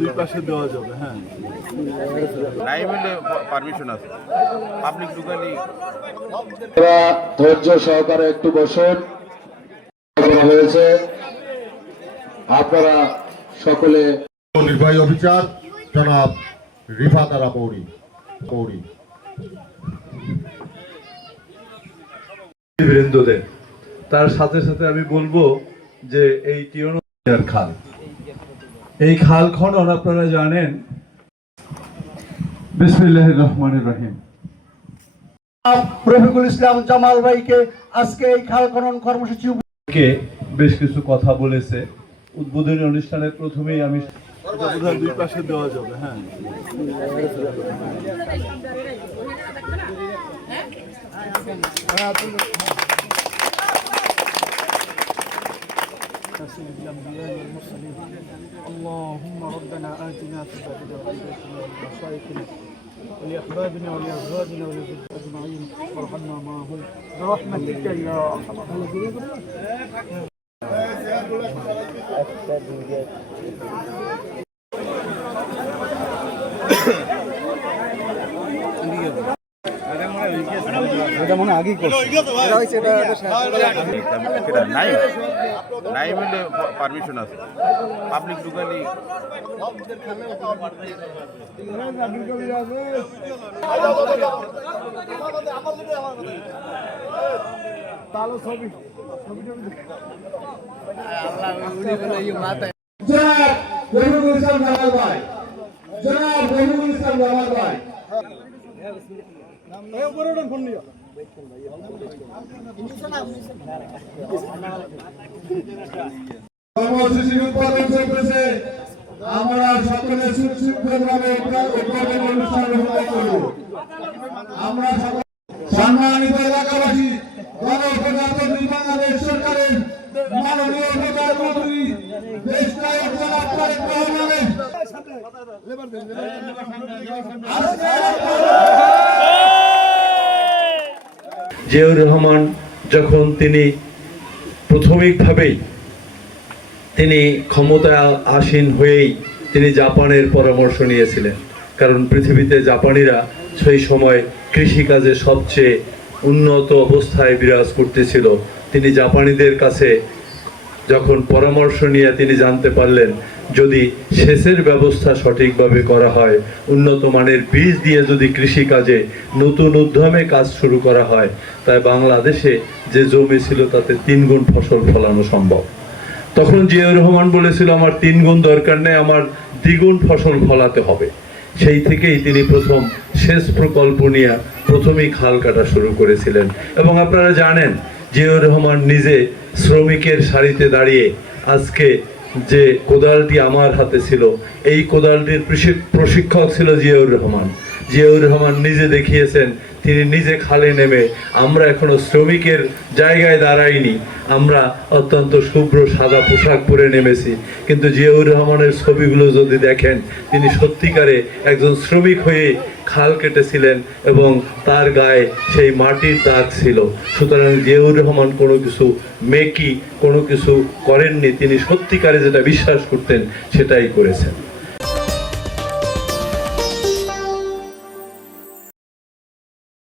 দুই পাশে দেওয়া যাবে। হ্যাঁ, নাই বলে পারমিশন আছে পাবলিক দোকানে। ধৈর্য সহকারে একটু বসুন। হয়েছে আপনারা সকলে। নির্বাহী অফিসার জনাব রিফাত আরা পৌরি বৃন্দদের, তার সাথে সাথে আমি বলবো যে এই টিওনোর খাল, এই খাল খনন আপনারা জানেন। বিসমিল্লাহির রহমানির রহিম। রফিকুল ইসলাম জামাল ভাইকে আজকে এই খাল খনন কর্মসূচি বেশ কিছু কথা বলেছে। উদ্বোধনী অনুষ্ঠানের প্রথমেই আমি দুই পাশে দেওয়া যাবে। হ্যাঁ, اللهم ربنا آتنا في الدنيا حسنة ومشايخنا ولأحبابنا ولأزواجنا ولذريتنا أجمعين وارحمنا معهم برحمتك يا أرحم الراحمين. এটা মনে আগেই নাই নাই বলে পারমিশন আছে পাবলিক দোকানে। কর্মসূচি উৎপাদন চলতেছে। আমরা সকলে সুশৃঙ্খলভাবে অনুষ্ঠান গ্রহণ করব। আমরা সম্মানিত এলাকাবাসী, গণপ্রজাতন্ত্রী বাংলাদেশ সরকারের মাননীয় প্রধানমন্ত্রী দেশ নায়ক জনাব তারেক রহমানের জিয়াউর রহমান যখন তিনি প্রাথমিকভাবেই তিনি ক্ষমতায় আসীন হয়েই তিনি জাপানের পরামর্শ নিয়েছিলেন, কারণ পৃথিবীতে জাপানিরা সেই সময় কৃষিকাজে সবচেয়ে উন্নত অবস্থায় বিরাজ করতেছিল। তিনি জাপানিদের কাছে যখন পরামর্শ নিয়ে তিনি জানতে পারলেন যদি সেচের ব্যবস্থা সঠিকভাবে করা হয়, উন্নত মানের বীজ দিয়ে যদি কৃষিকাজে নতুন উদ্যমে কাজ শুরু করা হয়, তাই বাংলাদেশে যে জমি ছিল তাতে 3 গুণ ফসল ফলানো সম্ভব। তখন জিয়াউর রহমান বলেছিল আমার 3 গুণ দরকার নেই, আমার 2 গুণ ফসল ফলাতে হবে। সেই থেকেই তিনি প্রথম সেচ প্রকল্প নিয়ে প্রথমেই খাল কাটা শুরু করেছিলেন। এবং আপনারা জানেন জিয়াউর রহমান নিজে শ্রমিকের সারিতে দাঁড়িয়ে আজকে যে কোদালটি আমার হাতে ছিল, এই কোদালটির প্রশিক্ষক ছিল জিয়াউর রহমান। জিয়াউর রহমান নিজে দেখিয়েছেন, তিনি নিজে খালে নেমে, আমরা এখনো শ্রমিকের জায়গায় দাঁড়াইনি, আমরা অত্যন্ত শুভ্র সাদা পোশাক পরে নেমেছি। কিন্তু জিয়াউর রহমানের ছবিগুলো যদি দেখেন, তিনি সত্যিকারে একজন শ্রমিক হয়ে খাল কেটেছিলেন এবং তার গায়ে সেই মাটির দাগ ছিল। সুতরাং জিয়াউর রহমান কোনো কিছু মেকি কোনো কিছু করেননি, তিনি সত্যিকারে যেটা বিশ্বাস করতেন সেটাই করেছেন।